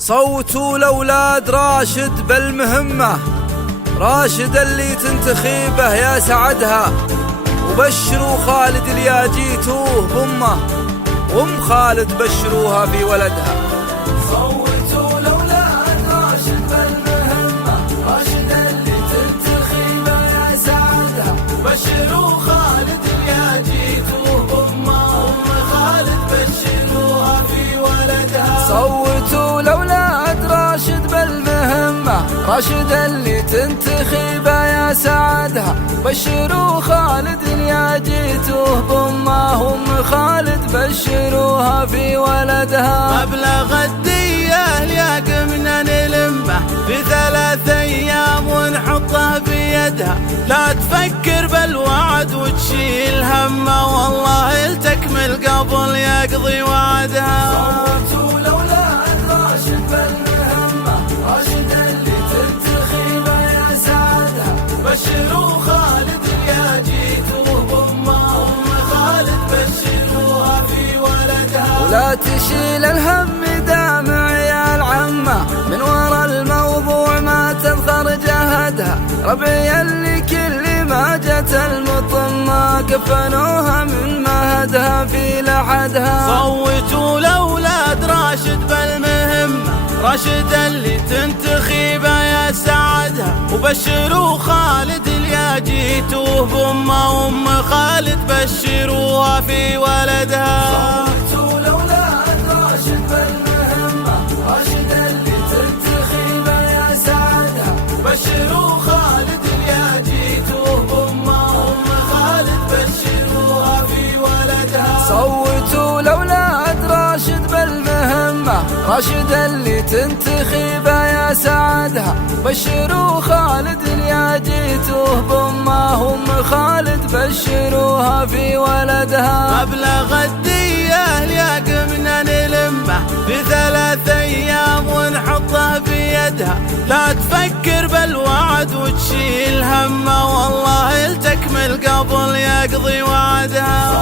صوتوا لأولاد راشد بالمهمة، راشد اللي تنتخيبه يا سعدها، وبشروا خالد اللي جيتوه بأمه، وأم خالد بشروها في ولدها. صوتوا لأولاد راشد بالمهمة، راشد اللي تنتخيبه يا سعدها، وبشروا خالد اللي جيتوه بأمه، وأم خالد بشروها في ولدها. صوتوا لأولاد راشد بالمهمة، راشد اللي تنتخيبه يا سعدها، بشروا خالد يا جيتوه بأمه، وأم خالد بشروها في ولدها. مبلغ الدية لياقمنا نلمه في 3 أيام ونحطه بيدها، لا تفكر بالوعد وتشيل همه، والله لتكمل قبل يقضي وعدها. صوتوا لأولاد راشد بالمهمة، راشد اللي تنتخيبه يا سعدها، بشروا خالد يا جيتوه بأمه، وأم خالد بشروها في ولدها. ولا تشيل الهم دامع يا العمة، من ورا الموضوع ما تذخر جهدها، ربعي اللي كل ما جت المطمة كفنوها من مهدها في لحدها. صوتوا لأولاد راشد بالمهمة، راشد اللي تنتخيبه يا سعدها، وبشروا خالد اللي جيتوه بأمه، وأم خالد بشروها في ولدها. صوتوا لأولاد راشد بالمهمة، راشد اللي تنتخيبه يا سعدها، بشروا خالد اللي جيتوه بأمه، وأم خالد بشروها في ولدها. صوتوا لأولاد راشد بالمهمة، راشد اللي تنتخيبه يا سعدها، بشروا خالد يا جيتوه بأمه، وأم خالد بشروها في ولدها. مبلغ الدية لياقمنا نلمه في 3 أيام ونحطه بيدها، لا تفكر بالوعد وتشيل همه، والله لتكمل قبل يقضي وعدها.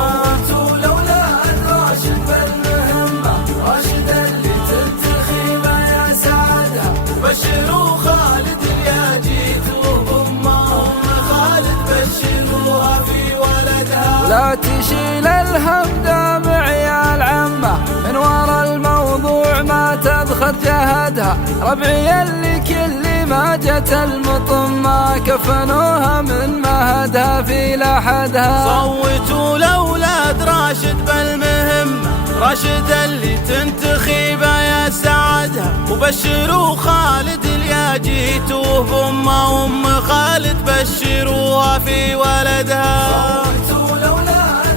صوتوا لأولاد راشد بالمهمة، راشد اللي تنتخيبه يا سعدها، بشروا خالد يا جيتوه بأمه، وأم خالد بشروها في ولدها. ولا تشيل الهم دامع يا العمة، من ورا الموضوع ما تذخر جهدها، ربعي اللي كل ما جت المطمة كفنوها من مهدها في لحدها. صوتوا لأولاد راشد بالمهمة، راشد اللي تنتخيبه يا سعدها، وبشروا خالد اللي جيتوه بأمه، وأم خالد بشروها في ولدها. صوتوا لأولاد